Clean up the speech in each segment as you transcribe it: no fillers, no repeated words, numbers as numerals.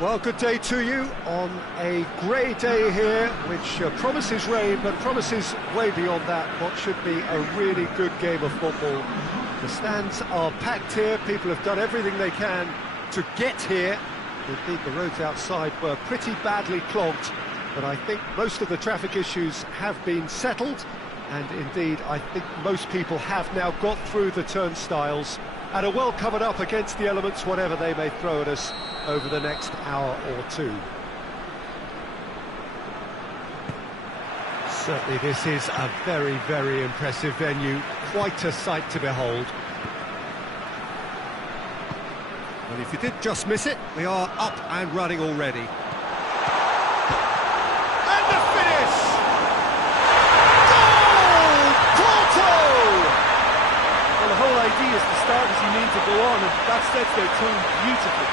Well, good day to you on a grey day here, which promises rain, but promises way beyond that what should be a really good game of football. The stands are packed here, people have done everything they can to get here. Indeed, the roads outside were pretty badly clogged, but I think most of the traffic issues have been settled, and indeed, I think most people have now got through the turnstiles and are well covered up against the elements, whatever they may throw at us over the next hour or two. Certainly this is a very, very impressive venue, quite a sight to behold. Well, if you did just miss it, we are up and running already. And the finish! Goal! Porto! Well, the whole idea is to start as you need to go on, and that sets their tone beautifully.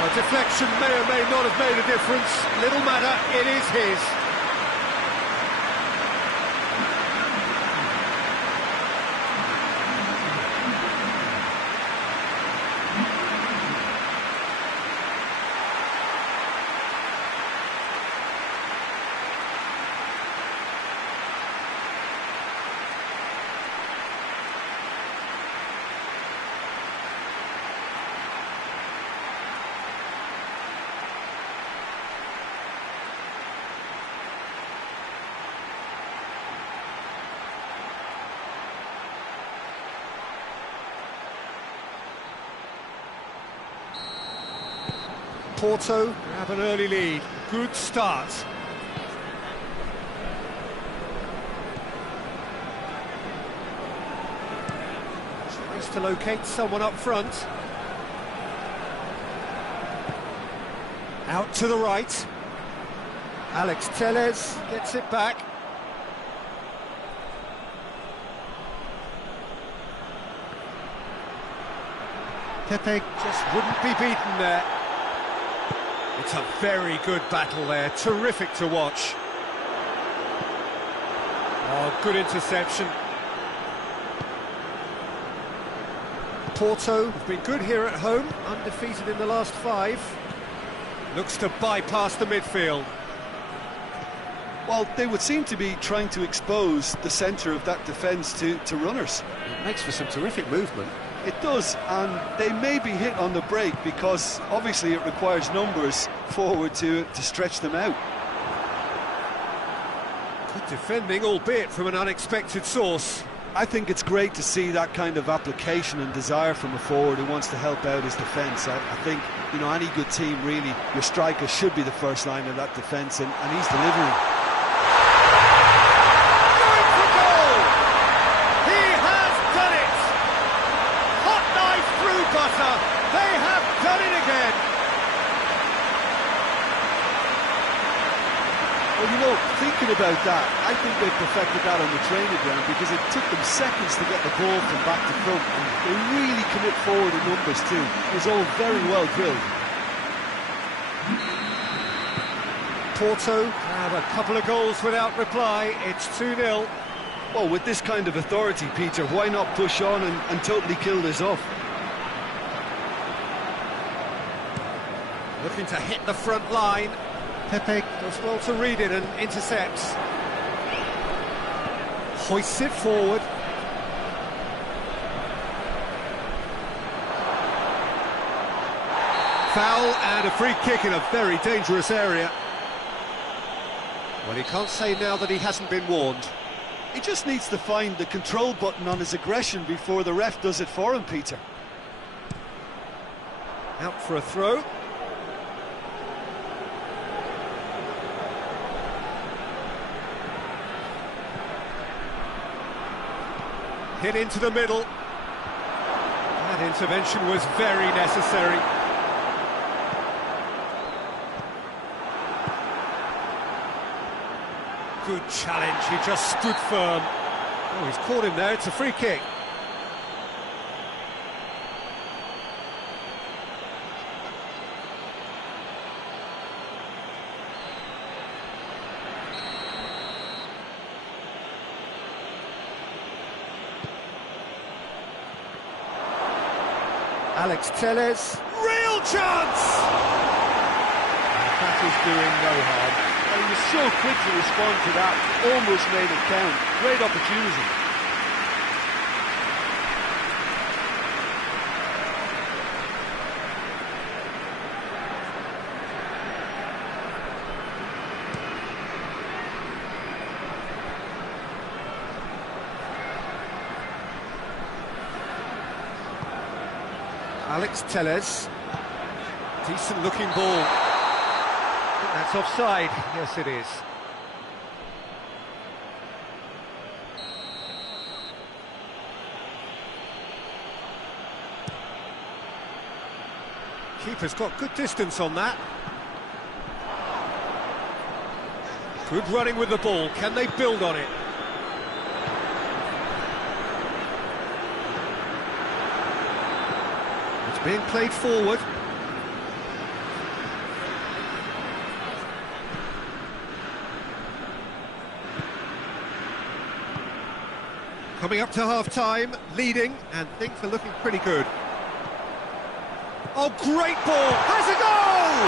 A deflection may or may not have made a difference. Little matter, it is his. Porto have an early lead. Good start. Tries to locate someone up front. Out to the right. Alex Telles gets it back. Pepe just wouldn't be beaten there. It's a very good battle there, terrific to watch. Oh, good interception. Porto have been good here at home, undefeated in the last 5. Looks to bypass the midfield. Well, they would seem to be trying to expose the centre of that defence to runners. It makes for some terrific movement. It does, and they may be hit on the break because obviously it requires numbers forward to stretch them out. Good defending, albeit from an unexpected source. I think it's great to see that kind of application and desire from a forward who wants to help out his defence. I think, you know, any good team really, your striker should be the first line of that defence, and he's delivering. They have done it again. Well, you know, thinking about that, I think they perfected that on the training ground because it took them seconds to get the ball from back to front, and they really commit forward in numbers too. It was all very well drilled. Porto have a couple of goals without reply. It's 2-0. Well, with this kind of authority, Peter, why not push on and totally kill this off? Looking to hit the front line. Pepe does well to read it and intercepts. Hoists it forward. Foul and a free kick in a very dangerous area. Well, he can't say now that he hasn't been warned. He just needs to find the control button on his aggression before the ref does it for him, Peter. Out for a throw. Hit into the middle. That intervention was very necessary. Good challenge, he just stood firm. Oh, he's caught him there, it's a free kick. Alex Telles. Real chance! That is doing no harm. And he was so quick to respond to that, almost made it count. Great opportunity. Alex Telles. Decent looking ball. I think that's offside. Yes, it is. Keeper's got good distance on that. Good running with the ball. Can they build on it? It's being played forward. Coming up to half-time, leading, and things are looking pretty good. Oh, great ball! Has a goal!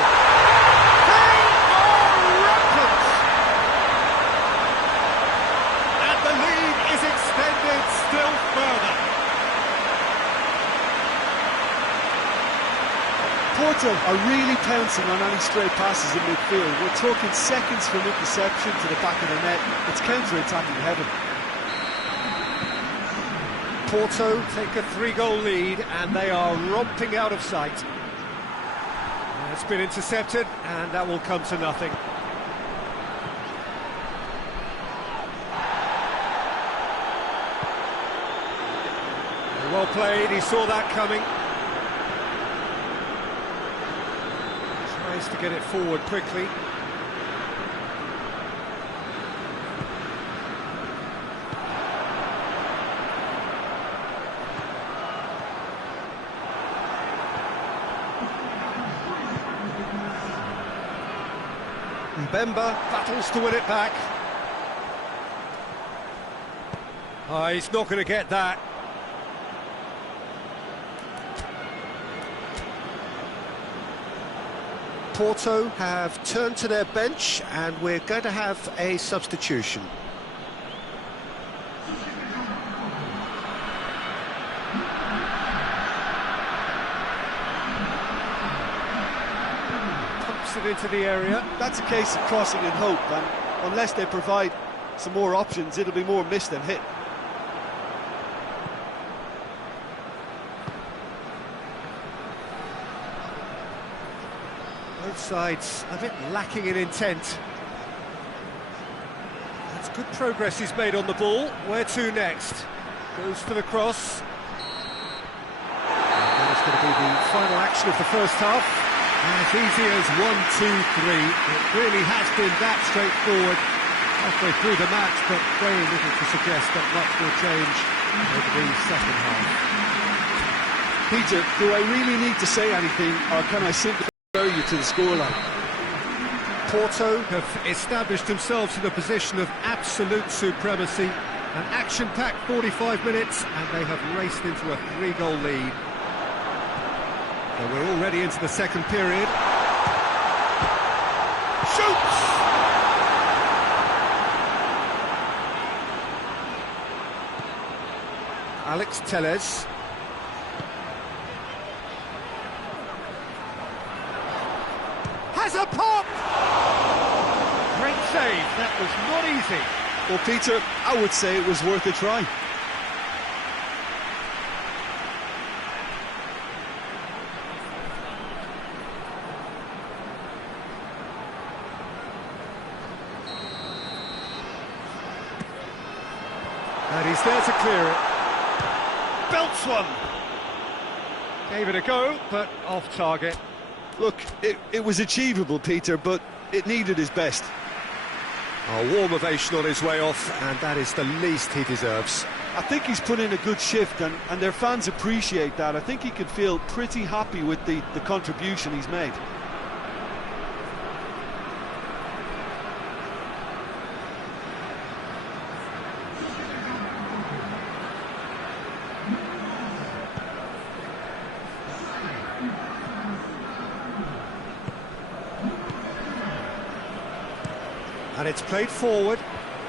They are rampant! And the lead is extended still further. Porto are really pouncing on any stray passes in midfield. We're talking seconds from interception to the back of the net. It's counter-attacking heaven. Porto take a 3-goal lead and they are romping out of sight. It's been intercepted and that will come to nothing. Well played, he saw that coming. Tries to get it forward quickly. Mbemba battles to win it back. Oh, he's not going to get that. Porto have turned to their bench and we're going to have a substitution. It into the area. That's a case of crossing in hope, and unless they provide some more options, it'll be more miss than hit. Both sides a bit lacking in intent. That's good progress he's made on the ball. Where to next? Goes for the cross. And that is going to be the final action of the first half. As easy as 1, 2, 3. It really has been that straightforward halfway through the match, but very little to suggest that much will change over the second half. Peter, do I really need to say anything, or can I simply refer you to the scoreline? Porto have established themselves in a position of absolute supremacy. An action-packed 45 minutes, and they have raced into a 3-goal lead. So we're already into the second period. Shoots! Alex Telles. Has a pop! Great save, that was not easy. Well, Peter, I would say it was worth a try. And he's there to clear it. Belts one! Gave it a go, but off target. Look, it was achievable, Peter, but it needed his best. A warm ovation on his way off, and that is the least he deserves. I think he's put in a good shift, and their fans appreciate that. I think he can feel pretty happy with the contribution he's made. And it's played forward,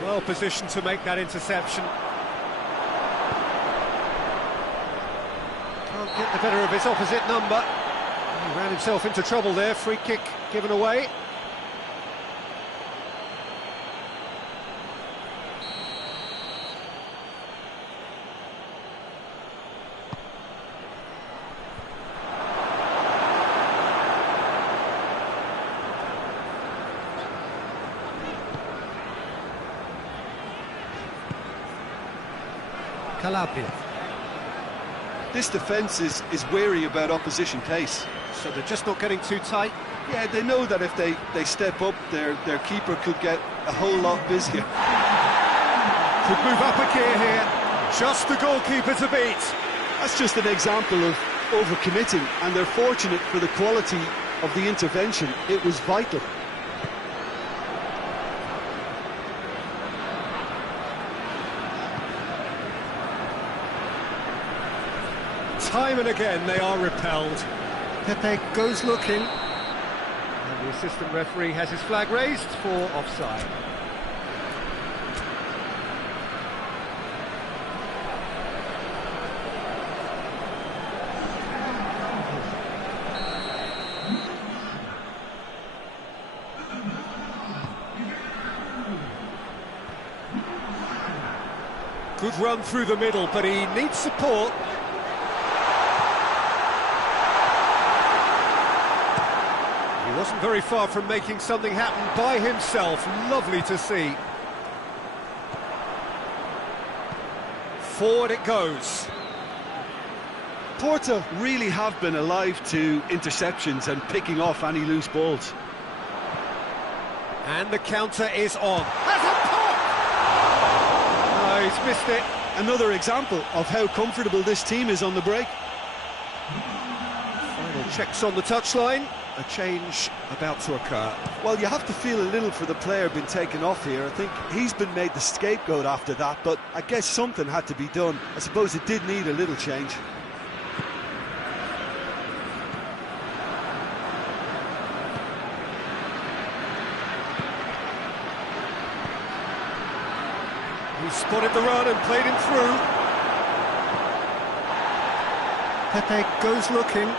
well positioned to make that interception. Can't get the better of his opposite number. He ran himself into trouble there, free kick given away. Calabria. This defence is wary about opposition pace. So they're just not getting too tight. Yeah, they know that if they step up, their keeper could get a whole lot busier. Could move up a gear here. Just the goalkeeper to beat. That's just an example of overcommitting, and they're fortunate for the quality of the intervention. It was vital. Time and again they are repelled. Pepe goes looking. And the assistant referee has his flag raised for offside. Good run through the middle, but he needs support. He wasn't very far from making something happen by himself. Lovely to see. Forward it goes. Porto really have been alive to interceptions and picking off any loose balls. And the counter is on. Has a pop! No, he's missed it. Another example of how comfortable this team is on the break. Final checks on the touchline. A change about to occur. Well, you have to feel a little for the player being taken off here. I think he's been made the scapegoat after that, but I guess something had to be done. I suppose it did need a little change. He spotted the run and played him through. Pepe goes looking.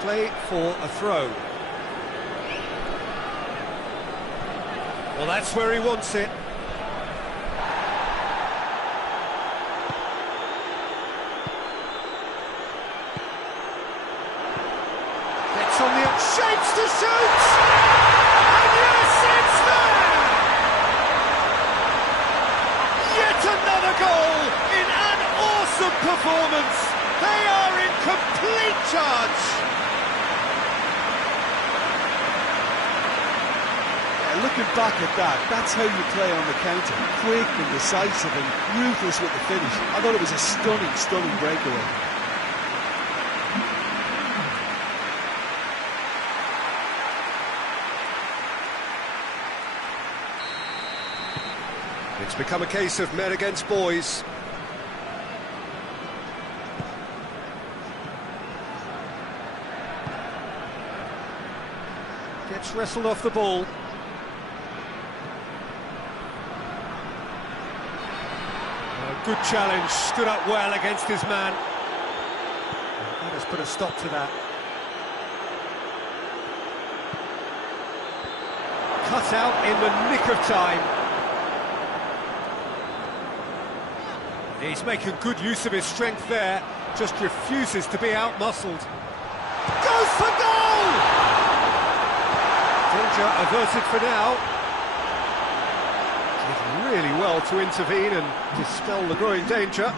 Play for a throw. Well, that's where he wants it. Gets on the shapes to shoot! And yes, it's there! Yet another goal in an awesome performance. They are in complete charge. Looking back at that, that's how you play on the counter. Quick and decisive and ruthless with the finish. I thought it was a stunning, stunning breakaway. It's become a case of men against boys. Gets wrestled off the ball. Good challenge, stood up well against his man. That has put a stop to that. Cut out in the nick of time. He's making good use of his strength there, just refuses to be out-muscled. Goes for goal! Danger averted for now. Really well to intervene and dispel the growing danger.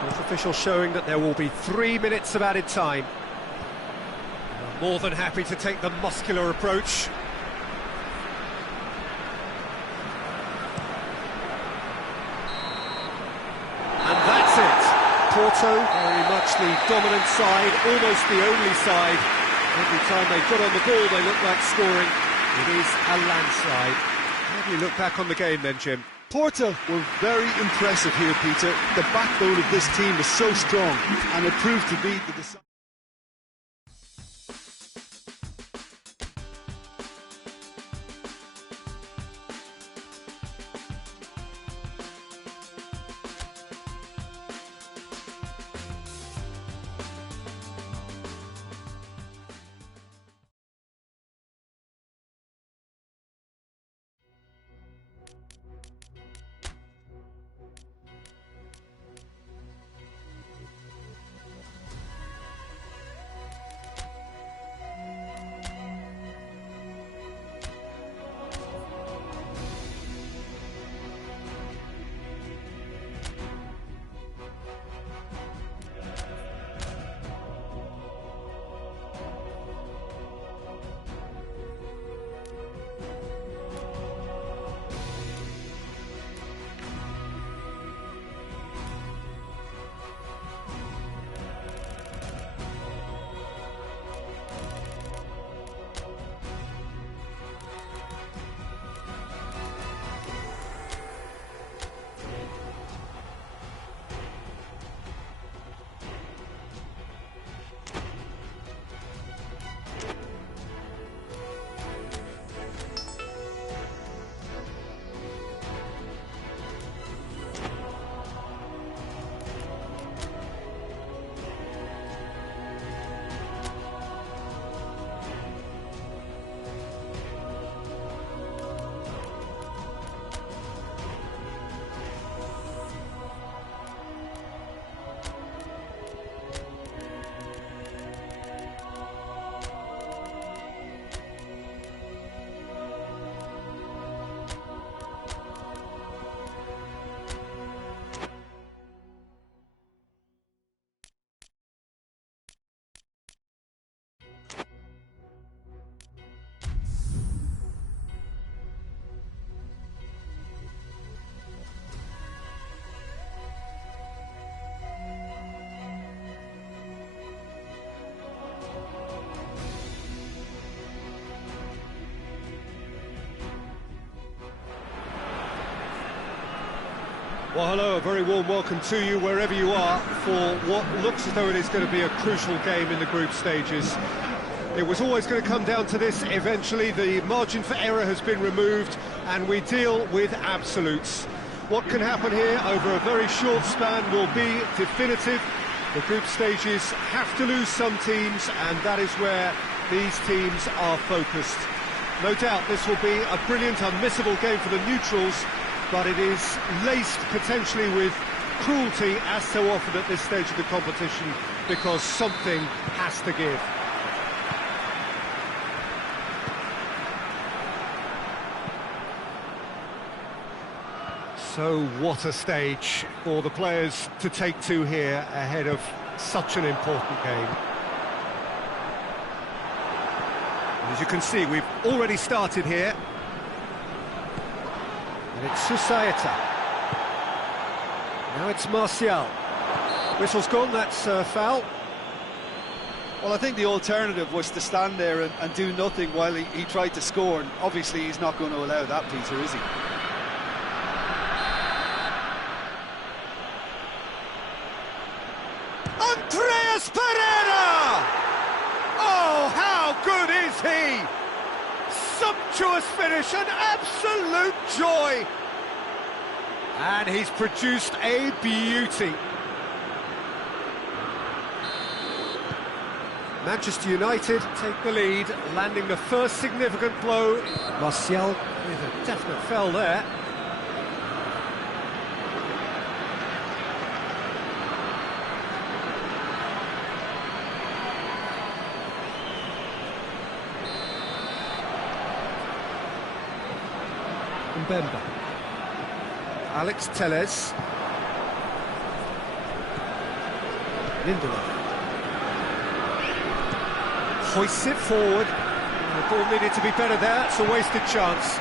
Fourth official showing that there will be 3 minutes of added time. More than happy to take the muscular approach. And that's it. Porto, very much the dominant side, almost the only side. Every time they got on the ball, they look like scoring. It is a landslide. How do you look back on the game then, Jim? Porto were very impressive here, Peter. The backbone of this team is so strong, and it proved to be the Well, hello, a very warm welcome to you wherever you are for what looks as though it is going to be a crucial game in the group stages. It was always going to come down to this eventually. The margin for error has been removed and we deal with absolutes. What can happen here over a very short span will be definitive. The group stages have to lose some teams, and that is where these teams are focused. No doubt this will be a brilliant, unmissable game for the neutrals, but it is laced potentially with cruelty as so often at this stage of the competition, because something has to give. So what a stage for the players to take to here ahead of such an important game. And as you can see, we've already started here. And it's Susaeta. Now it's Martial. Whistle's gone, that's foul. Well, I think the alternative was to stand there and do nothing while he tried to score, and obviously he's not going to allow that, Peter, is he? Andreas Pereira! Oh, how good is he? Sumptuous finish, an absolute joy! And he's produced a beauty. Manchester United take the lead, landing the first significant blow. Martial with a definite foul there. Mbemba. Alex Telles. Lindelof. Hoists it forward. The ball needed to be better there. It's a wasted chance.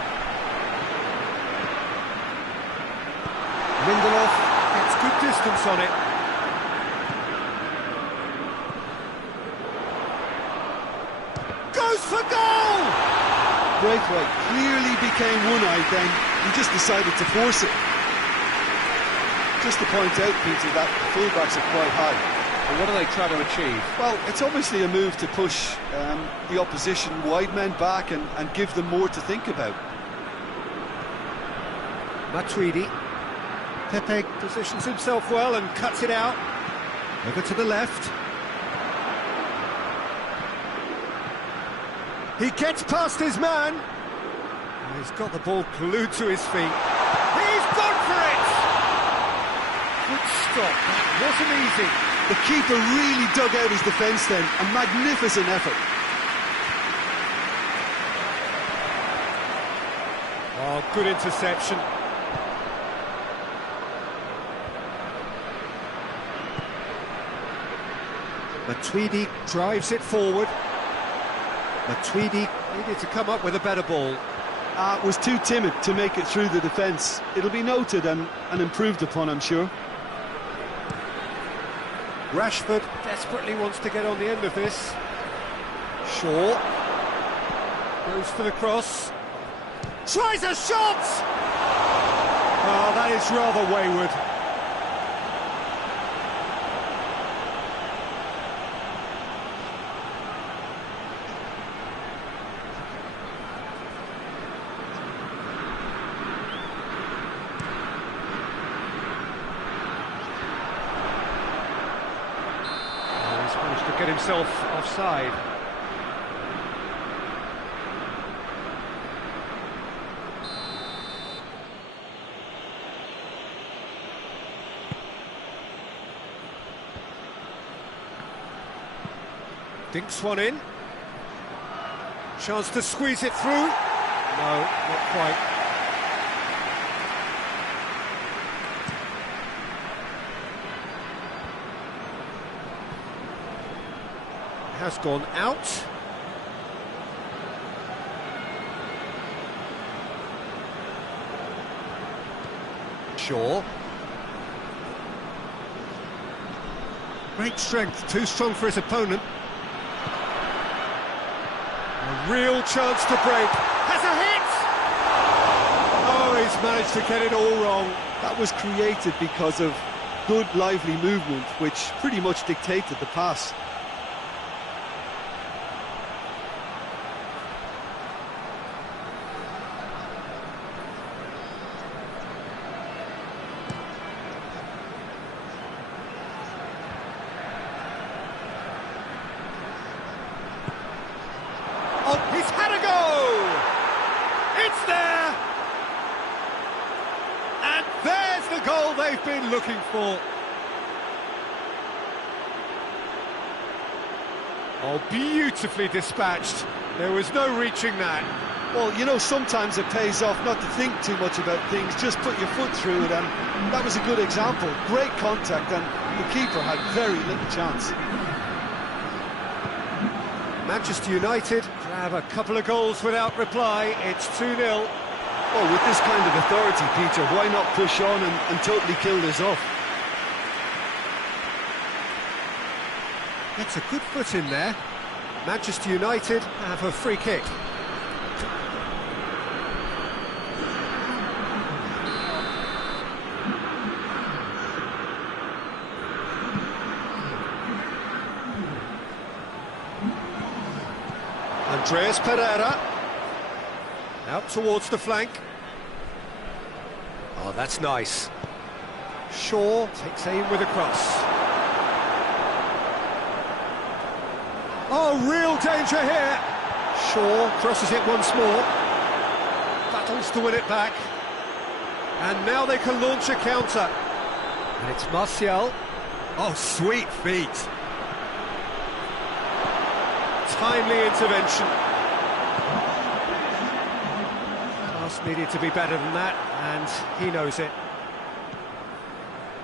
Lindelof gets good distance on it. Goes for goal! Braithwaite clearly became one-eyed then. He just decided to force it. Just to point out, Peter, that the fullbacks are quite high. And what are they trying to achieve? Well, it's obviously a move to push the opposition wide men back and give them more to think about. Matuidi. Pepe positions himself well and cuts it out. Over to the left. He gets past his man. And he's got the ball glued to his feet. He's gone for it! Good stop. That wasn't easy. The keeper really dug out his defence then. A magnificent effort. Oh, good interception. Matuidi drives it forward. Matuidi needed to come up with a better ball. Was too timid to make it through the defence. It'll be noted and improved upon, I'm sure. Rashford desperately wants to get on the end of this. Shaw goes for the cross. Tries a shot! Oh, that is rather wayward. To get himself offside. Dinks one in. Chance to squeeze it through. No, not quite. Has gone out. Shaw. Great strength, too strong for his opponent. A real chance to break. Has a hit! Oh, he's managed to get it all wrong. That was created because of good, lively movement, which pretty much dictated the pass. Oh, he's had a go! It's there! And there's the goal they've been looking for. Oh, beautifully dispatched. There was no reaching that. Well, you know, sometimes it pays off not to think too much about things, just put your foot through it, and that was a good example. Great contact, and the keeper had very little chance. Manchester United grab a couple of goals without reply. It's 2-0. Well, with this kind of authority, Peter, why not push on and totally kill this off? Gets a good foot in there. Manchester United have a free kick. Andreas Pereira, out towards the flank. Oh, that's nice. Shaw takes aim with a cross. Oh, real danger here. Shaw crosses it once more. Battles to win it back. And now they can launch a counter. And it's Martial. Oh, sweet feet. Timely intervention. Pass needed to be better than that, and he knows it.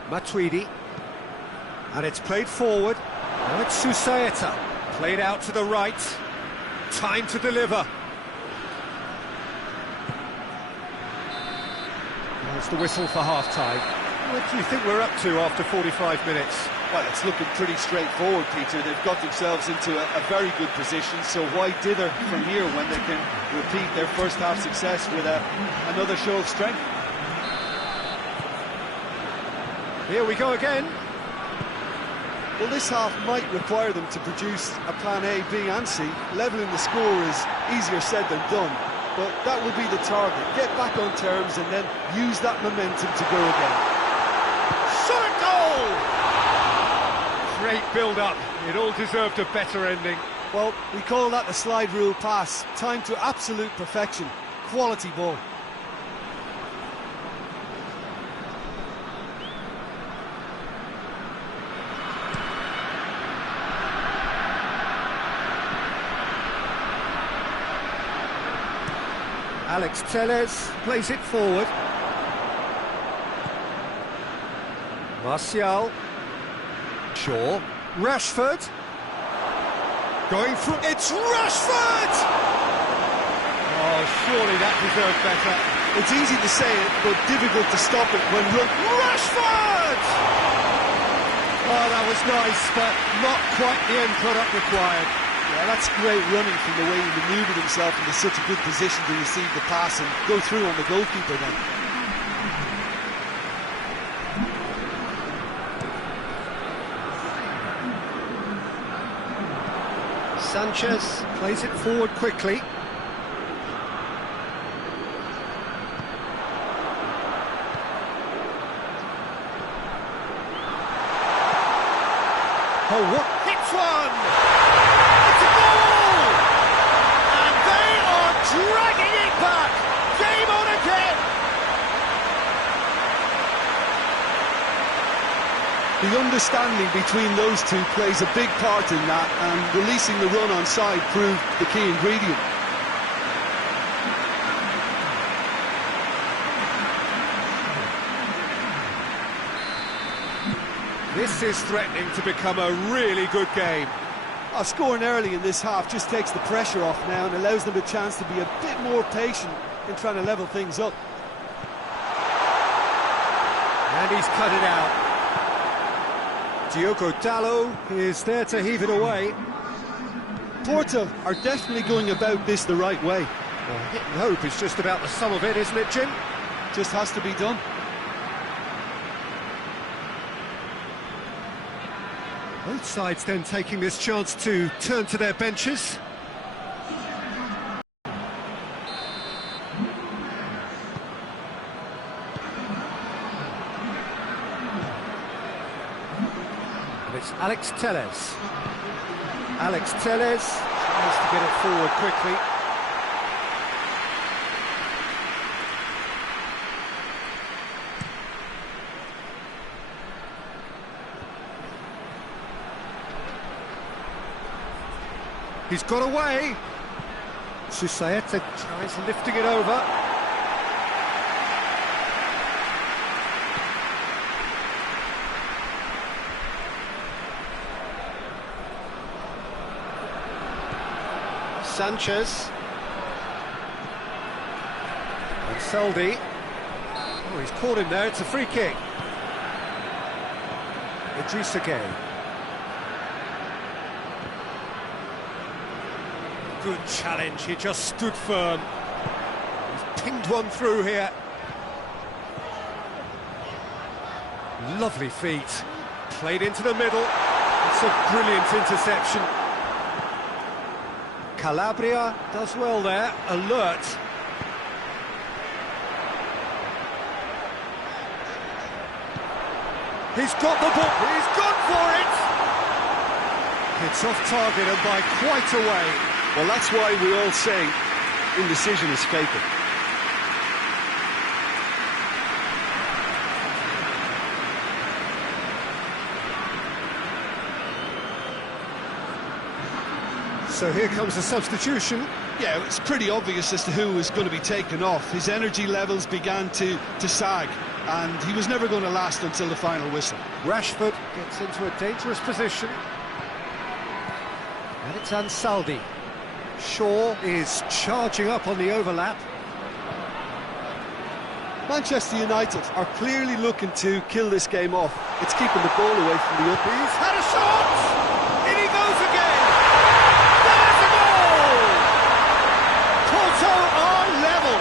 Matuidi. And it's played forward. Now it's Susaeta. Played out to the right. Time to deliver. There's the whistle for half-time. What do you think we're up to after 45 minutes? Well, it's looking pretty straightforward, Peter. They've got themselves into a very good position, so why dither from here when they can repeat their first half success with another show of strength? Here we go again. Well, this half might require them to produce a plan A, B and C. Levelling the score is easier said than done, but that will be the target. Get back on terms and then use that momentum to go again. Shot a goal! Great build-up. It all deserved a better ending. Well, we call that the slide rule pass. Time to absolute perfection. Quality ball. Alex Telles plays it forward. Martial. Shaw. Rashford. Going through. It's Rashford! Oh, surely that deserved better. It's easy to say it, but difficult to stop it when Rashford! Oh, that was nice, but not quite the end product required. Yeah, that's great running from the way he manoeuvred himself into such a good position to receive the pass and go through on the goalkeeper then. Sanchez plays it forward quickly. Oh, what hits one! It's a goal! And they are dragging it back! Game on again! The understanding between those two plays a big part in that, and releasing the run on side proved the key ingredient. This is threatening to become a really good game. Scoring early in this half just takes the pressure off now and allows them a chance to be a bit more patient in trying to level things up. And he's cut it out. Diogo Dalot is there to heave it away. Porto are definitely going about this the right way. Well, hit and hope is just about the sum of it, isn't it, Jim? just has to be done. Both sides then taking this chance to turn to their benches. And it's Alex Telles. Alex Telles tries to get it forward quickly. He's got away. Susaeta tries lifting it over. Sanchez. And Saldi. Oh, he's caught him there. It's a free kick. Idris again. Good challenge, he just stood firm. He's pinged one through here. Lovely feet. Played into the middle. It's a brilliant interception. Calabria does well there, alert. He's got the ball, he's gone for it! It's off target and by quite a way. Well, that's why we all say indecision is fatal. So here comes the substitution. Yeah, it's pretty obvious as to who was going to be taken off. His energy levels began to sag, and he was never going to last until the final whistle. Rashford gets into a dangerous position. And it's Ansaldi. Shaw is charging up on the overlap. Manchester United are clearly looking to kill this game off. It's keeping the ball away from the up. He's had a shot! In he goes again! There's a goal! Porto are level!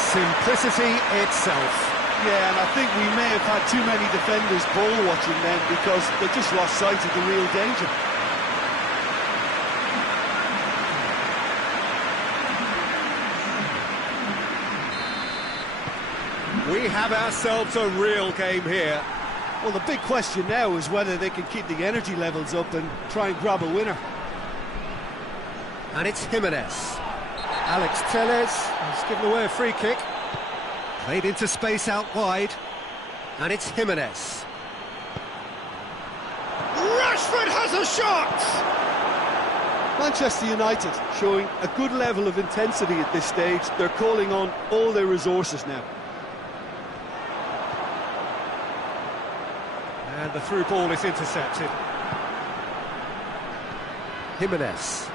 Simplicity itself. Yeah, and I think we may have had too many defenders ball watching then because they just lost sight of the real danger. We have ourselves a real game here. Well, the big question now is whether they can keep the energy levels up and try and grab a winner. And it's Jimenez. Alex Telles has given away a free kick. Played into space out wide, and it's Jimenez. Rashford has a shot! Manchester United showing a good level of intensity at this stage. They're calling on all their resources now. And the through ball is intercepted. Jimenez.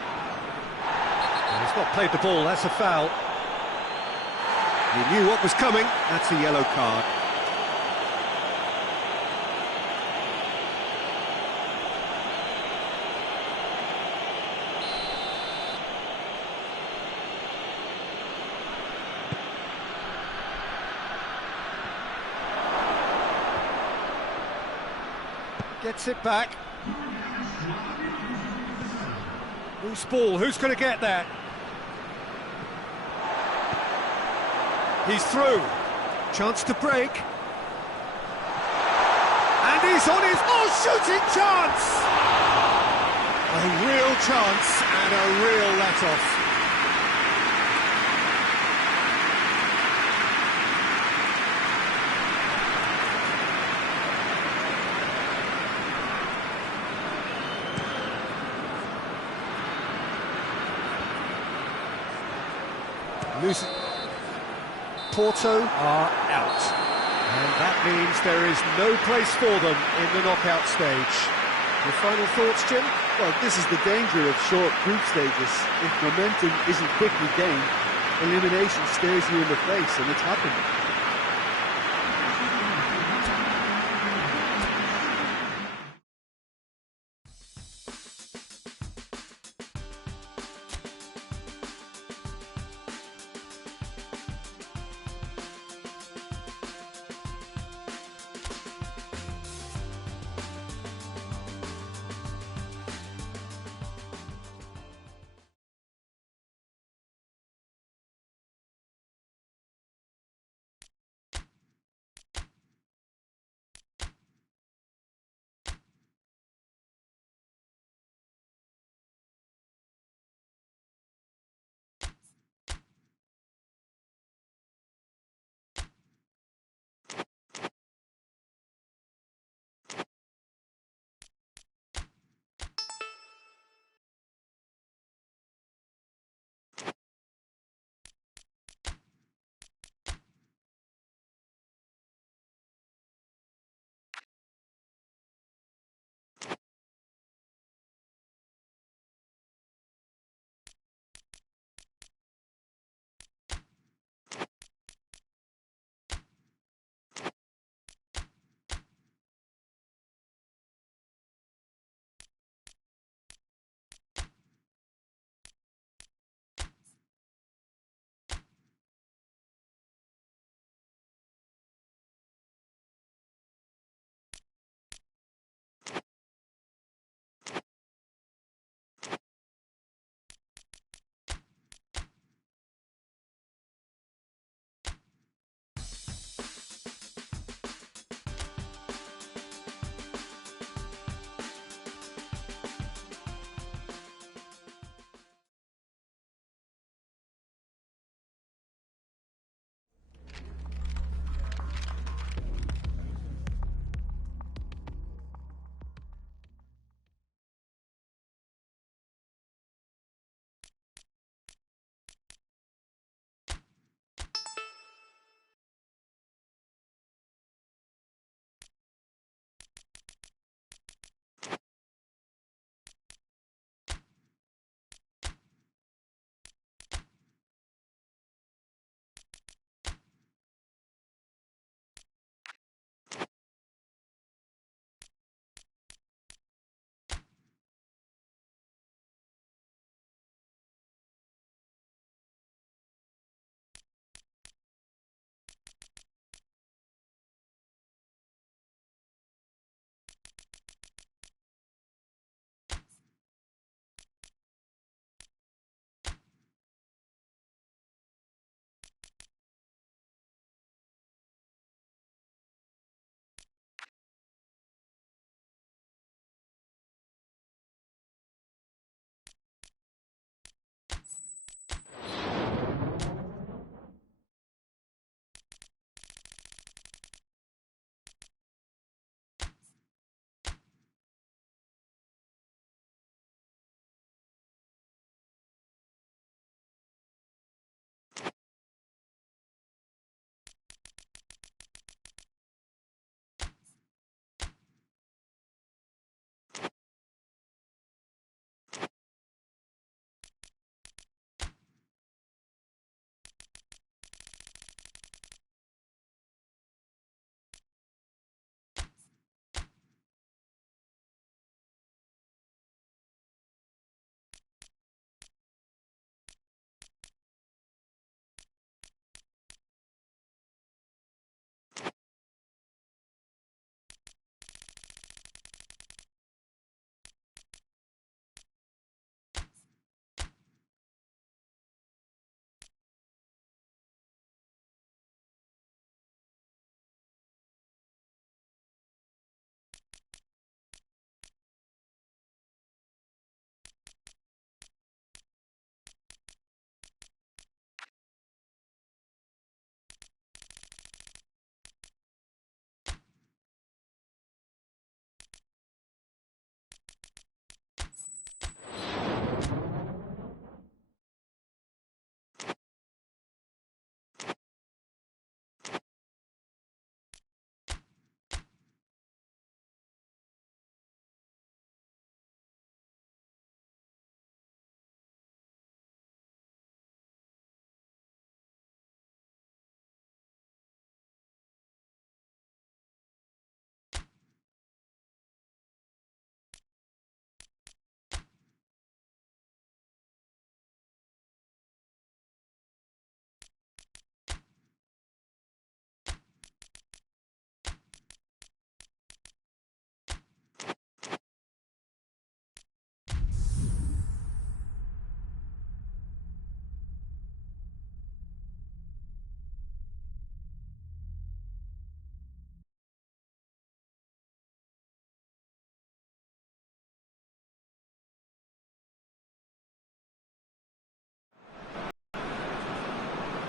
And he's not played the ball, that's a foul. He knew what was coming, that's a yellow card. Gets it back. Loose ball, who's going to get that? He's through. Chance to break. And he's on his shooting chance! A real chance and a real let-off. Porto are out, and that means there is no place for them in the knockout stage. Your final thoughts, Jim? Well, this is the danger of short group stages. If momentum isn't quickly gained, elimination stares you in the face, and it's happened.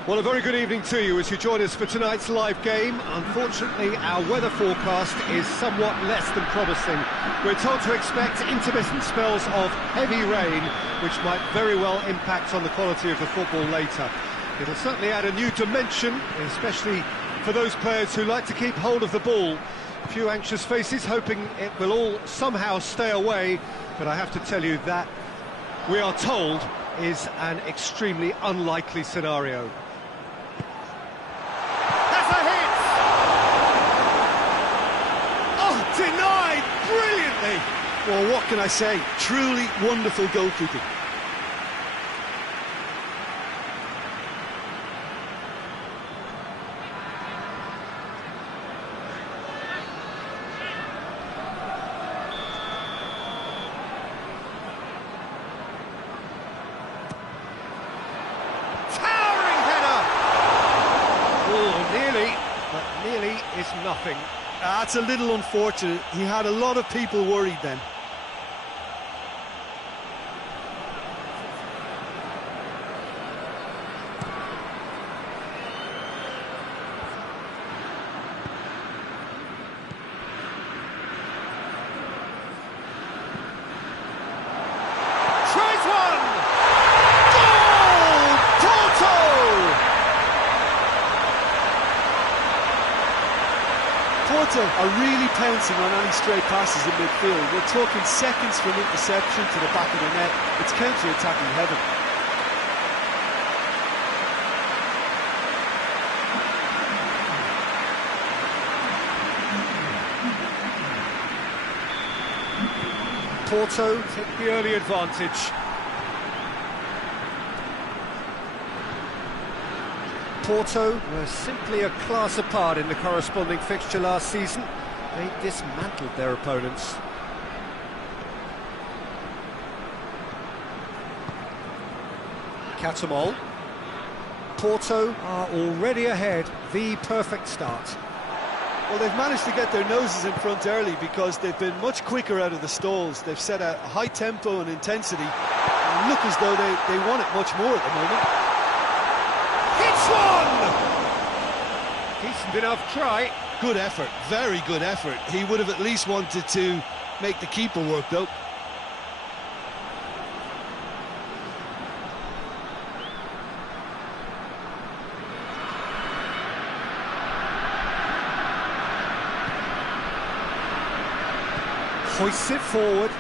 Well, a very good evening to you as you join us for tonight's live game. Unfortunately, our weather forecast is somewhat less than promising. We're told to expect intermittent spells of heavy rain, which might very well impact on the quality of the football later. It'll certainly add a new dimension, especially for those players who like to keep hold of the ball. A few anxious faces hoping it will all somehow stay away, but I have to tell you that we are told is an extremely unlikely scenario. Denied brilliantly. Well, what can I say? Truly wonderful goalkeeping. Towering header. Oh, nearly, but nearly is nothing. That's a little unfortunate. He had a lot of people worried then. Tries one! Goal! Porto! Porto are really pouncing on any stray passes in midfield. We're talking seconds from interception to the back of the net. It's counter-attacking heaven. Porto take the early advantage. Porto were simply a class apart in the corresponding fixture last season. They dismantled their opponents. Catamol. Porto are already ahead. The perfect start. Well, they've managed to get their noses in front early because they've been much quicker out of the stalls. They've set a high tempo and intensity and look as though they want it much more at the moment. Hits one! Decent enough try. Good effort, very good effort. He would have at least wanted to make the keeper work, though. Hoists it forward.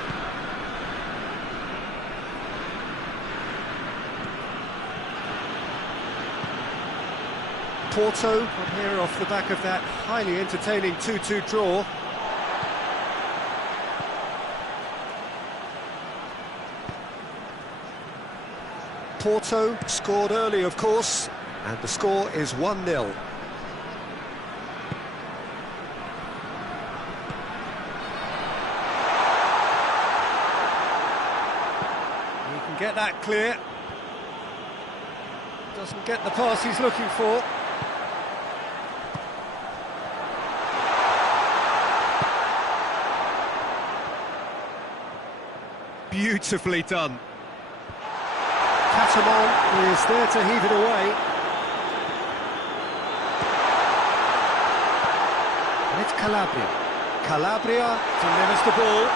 Porto come here off the back of that highly entertaining 2-2 draw. Porto scored early, of course, and the score is 1-0. He can get that clear. Doesn't get the pass he's looking for. Beautifully done. Catamol is there to heave it away. And it's Calabria. Calabria delivers the ball.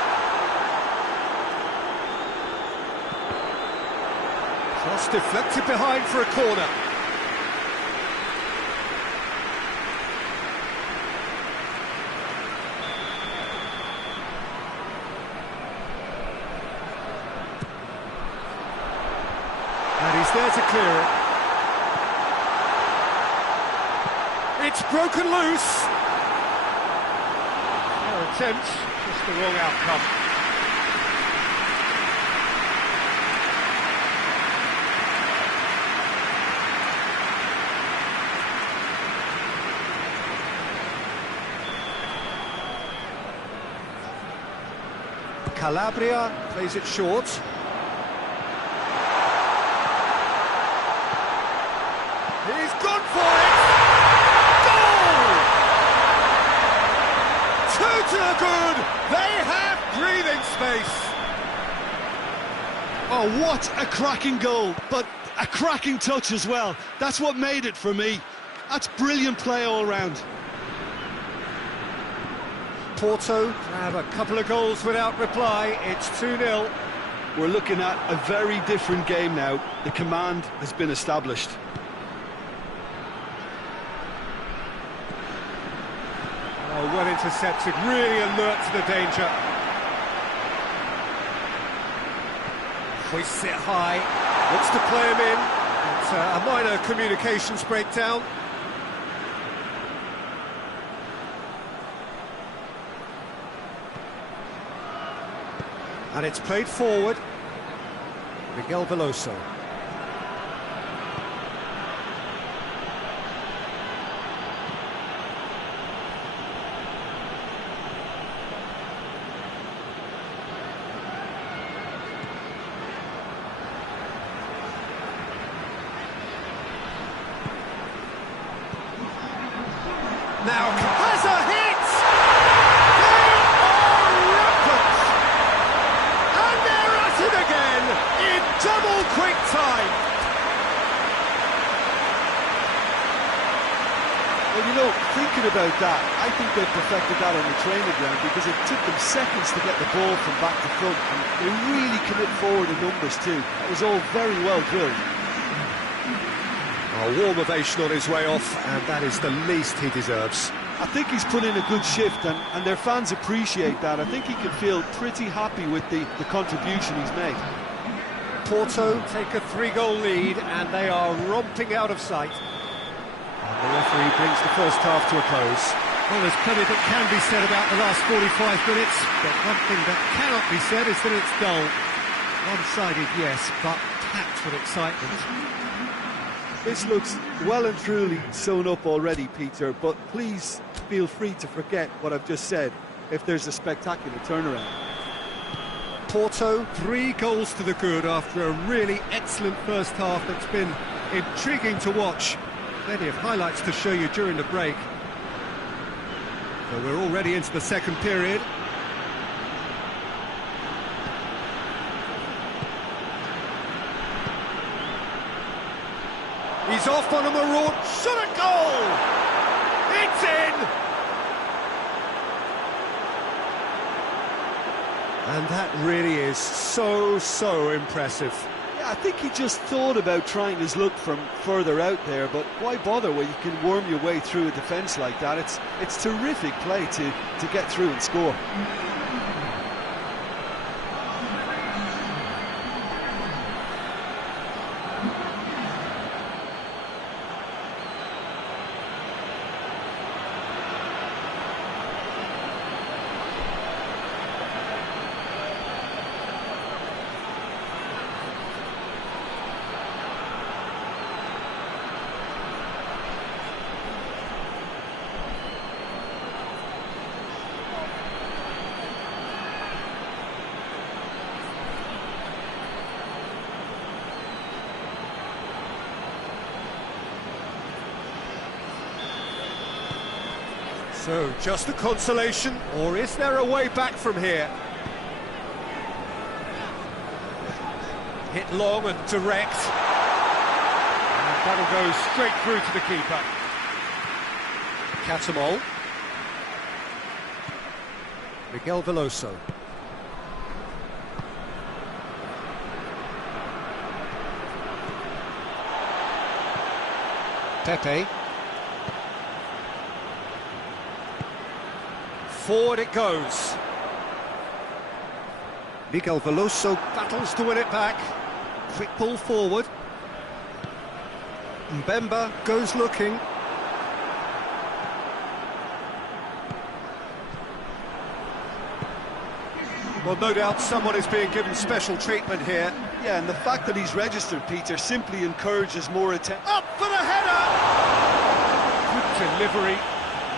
Cross deflected behind for a corner. And he's there to clear it. It's broken loose. Fair attempt, just the wrong outcome. Calabria plays it short. He's gone for it! Goal! 2 to the good! They have breathing space! Oh, what a cracking goal, but a cracking touch as well. That's what made it for me. That's brilliant play all round. Porto have a couple of goals without reply. It's 2-0. We're looking at a very different game now. The command has been established. Oh, well intercepted, really alert to the danger. Hoists it high, looks to play him in. It's a minor communications breakdown. And it's played forward. Miguel Veloso. Now has a hit! They are rampant! And they're at it again in double quick time! Well, you know, thinking about that, I think they perfected that on the training ground because it took them seconds to get the ball from back to front, and they really commit forward in numbers too. That was all very well drilled. A warm ovation on his way off, and that is the least he deserves. I think he's put in a good shift, and their fans appreciate that. I think he can feel pretty happy with the contribution he's made. Porto take a 3-goal lead, and they are romping out of sight. And the referee brings the first half to a close. Well, there's plenty that can be said about the last 45 minutes, but one thing that cannot be said is that it's dull. One-sided, yes, but packed with excitement. This looks well and truly sewn up already, Peter, but please feel free to forget what I've just said if there's a spectacular turnaround. Porto, 3 goals to the good after a really excellent first half that's been intriguing to watch. plenty of highlights to show you during the break. So we're already into the second period. He's off on a maraud, shot a goal! It's in! And that really is so impressive. Yeah, I think he just thought about trying his luck from further out there, but why bother when you can worm your way through a defence like that? It's terrific play to get through and score. So, just a consolation, or is there a way back from here? Hit long and direct. And that'll go straight through to the keeper. Catamol. Miguel Veloso. Pepe. Forward it goes. Miguel Veloso battles to win it back. Quick ball forward. Mbemba goes looking. Well, no doubt someone is being given special treatment here. Yeah, and the fact that he's registered, Peter, simply encourages more attention. Up for the header! Good delivery,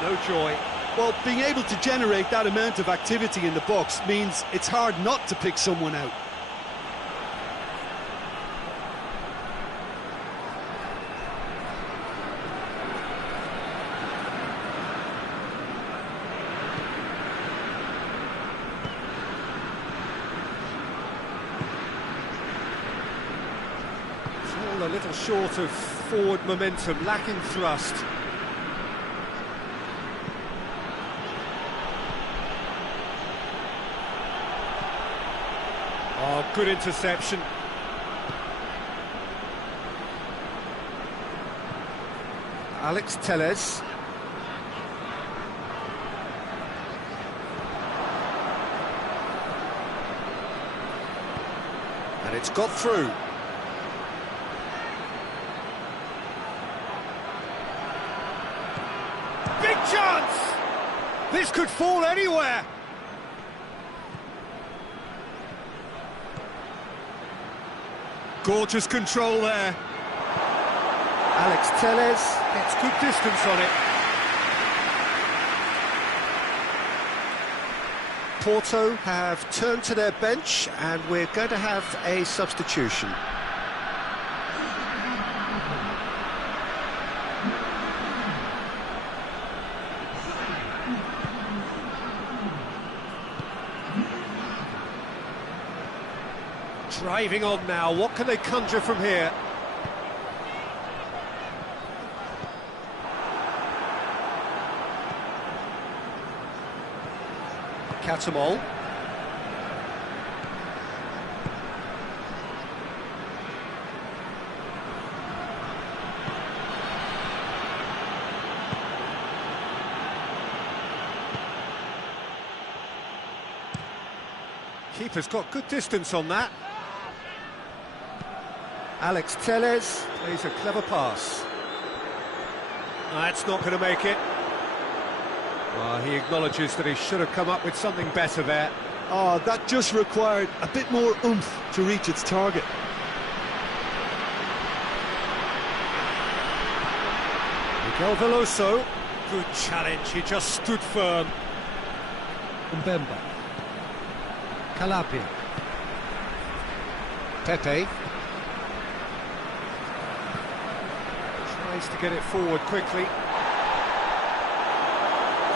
no joy. Well, being able to generate that amount of activity in the box means it's hard not to pick someone out. Still a little short of forward momentum, lacking thrust. Oh, good interception. Alex Telles. And it's got through. Big chance! This could fall anywhere. Gorgeous control there. Alex Telles gets good distance on it. Porto have turned to their bench and we're going to have a substitution. Driving on now, what can they conjure from here? Catamol. Keeper's got good distance on that. Alex Telles plays a clever pass. That's not going to make it. He acknowledges that he should have come up with something better there. Oh, that just required a bit more oomph to reach its target. Miguel Veloso, good challenge, he just stood firm. Mbemba. Calabria. Pepe. Tries to get it forward quickly.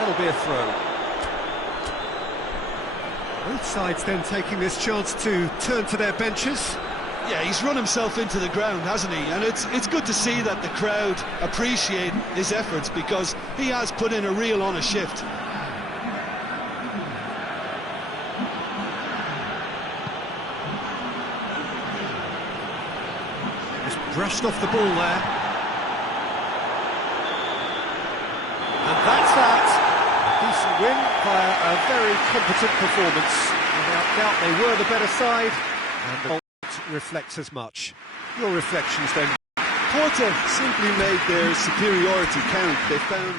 That'll be a throw. Both sides then taking this chance to turn to their benches. Yeah, he's run himself into the ground, hasn't he? And it's good to see that the crowd appreciate his efforts because he has put in a real honest shift. Just brushed off the ball there. And that's that. Decent win via a very competent performance. Without doubt they were the better side, and the result reflects as much. Your reflections then? Porto simply made their superiority count. They found